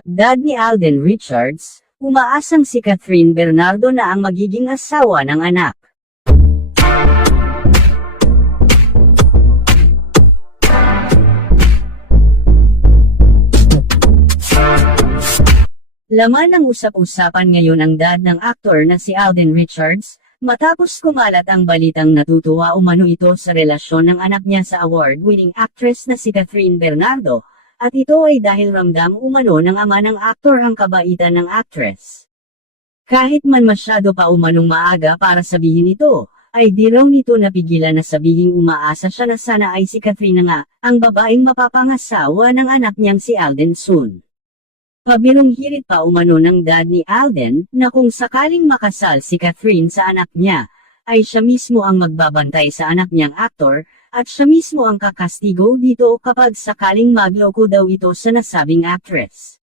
Dad ni Alden Richards, umaasang si Catherine Bernardo na ang magiging asawa ng anak. Laman ng usap-usapan ngayon ang dad ng aktor na si Alden Richards, matapos kumalat ang balitang natutuwa umano ito sa relasyon ng anak niya sa award-winning actress na si Catherine Bernardo, at ito ay dahil ramdam umano ng ama ng aktor ang kabaitan ng actress. Kahit man masyado pa umanong maaga para sabihin ito, ay di raw nito napigilan na sabihing umaasa siya na sana ay si Catherine na nga, ang babaeng mapapangasawa ng anak niyang si Alden soon. Pabirong hirit pa umano ng dad ni Alden, na kung sakaling makasal si Catherine sa anak niya, ay siya mismo ang magbabantay sa anak niyang aktor, at siya mismo ang kakastigo dito kapag sakaling magloko daw ito sa nasabing actress.